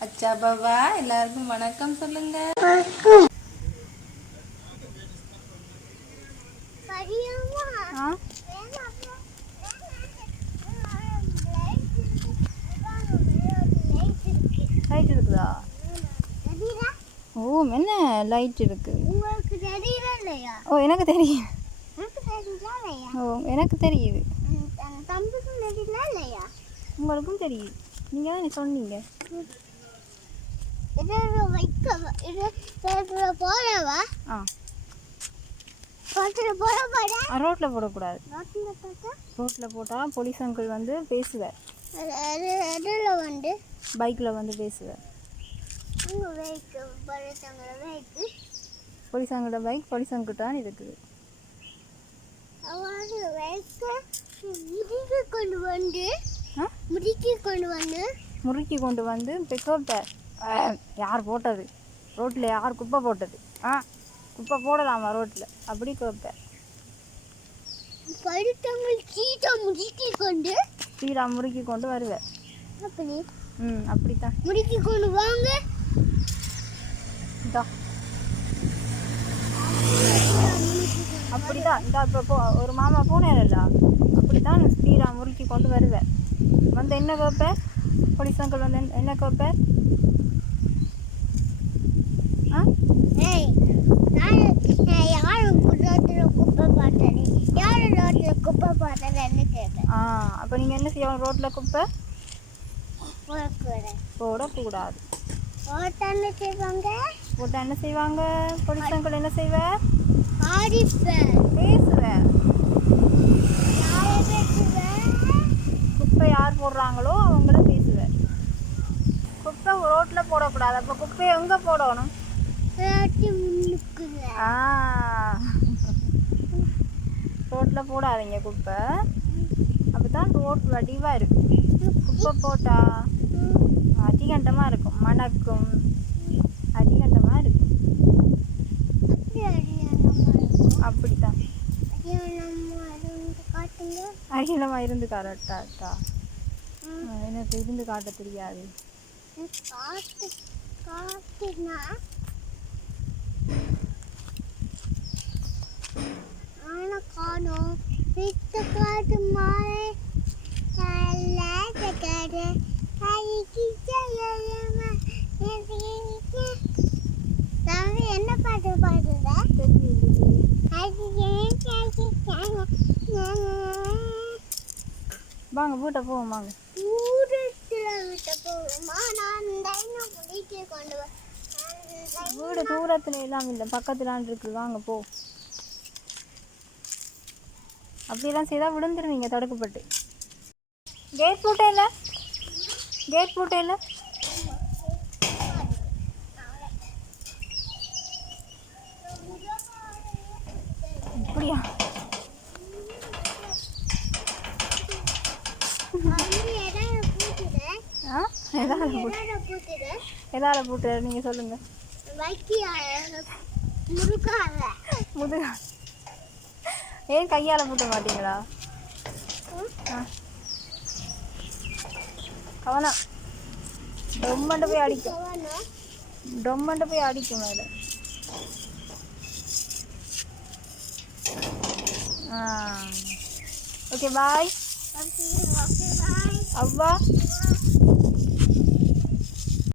அச்சா பாபா எல்லாருக்கும் வணக்கம் சொல்லுங்க. ஆ? லைட் இருக்குதா? ஓ என்ன லைட் இருக்கு? ஓ எனக்கு தெரியும் ஓ எனக்கு தெரியுது. அந்த தம்பிக்கும் தெரியல இல்லையா உங்களுக்கும் தெரியுது. நீங்கள் தானே சொன்னீங்க. ரோட்டில் போடக்கூடாது. ரோட்டில் போட்டால் போலீஸ் அங்கிள் வந்து பேசுவார் வந்து? பைக்கில் வந்து பேசுவார் போலீஸ் அங்கிட்ட பைக் போலீஸ் அங்கிட்ட தான் இருக்குது. முறுக்கி கொண்டு வந்து முறுக்கி கொண்டு வந்து வந்து பெற்றோர்கிட்ட யார் போட்டது? ரோட்டில் யார் குப்பை போட்டது? ஆ குப்பை போடலாமா ரோட்டில் அப்படி கேட்பேன் பழுத்தவங்க சீட்டை முறுக்கி கொண்டு ஸ்பீடாக முறுக்கி கொண்டு வருவேன் அப்படி ம் அப்படித்தான். முறுக்கி கொண்டு வாங்க. இதா அப்படிதான் இந்த இப்போ ஒரு மாமா போனேன்ல அப்படித்தான் ஸ்பீடாக முறுக்கி கொண்டு வருவேன் வந்து என்ன கேட்பேன் போலீஸ் அங்கிள் வந்து என்ன- என்ன கேட்பேன் ரோட்டில் குப்பை பார்த்தேன்னு கேட்டேன்? ஆ அப்போ நீங்கள் என்ன செய்யணும் ரோட்டில் குப்பை? போடக்கூடாது. போடக்கூடாது. ஓட்டான்னு செய்வாங்க? போட்டால் என்ன செய்வாங்க? போலீஸ் அங்கிள் என்ன செய்வேன் ஆடிப்பேன். பேசுவேன் குப்பை யார் போடுறாங்களோ அவங்கள பேசுவேன் குப்பை ரோட்டில் போடக்கூடாது. அப்போ குப்பையை எங்கே போடணும்? ஆ. ரோட்டில் போடாதீங்க குப்பை. அப்போ தான் ரோட் வடிவாக இருக்கும் குப்பை போட்டால் அதிகண்டமாக இருக்கும். மணக்கும். அதிகண்டமாக இருக்கும். அப்படி இருக்கும் தான் அகிலமாக இருந்து காட்டுங்க இருந்து காட்டாட்டா எனக்கு இருந்து காட்ட தெரியாது. காட்டு காட்டுனா ஆனா காணும் வித்த காட்டு மாலை என்ன பாட்டு பாடுற? வாங்க வீட்டை போவோம் வாங்க. வீடு தூரத்துல எல்லாம் இல்லை பக்கத்துலான் இருக்கு. வாங்க போ. அப்படியெல்லாம் செய்தால் விழுந்துருவீங்க தடுக்கப்பட்டு. கேட் போட்டே இல்லை கேட் போட்டே இல்லை ஆ? எதால போட்டு எதாவது பூத்துடு எதால ஏன் கையால் பூட்ட மாட்டீங்களா? ஆ. கவனம். டொம்மண்டு போய் அடிக்கும். டொம்மண்டு போய் அடிக்கும் மேலே. ஓகே பாய் அவ்வா.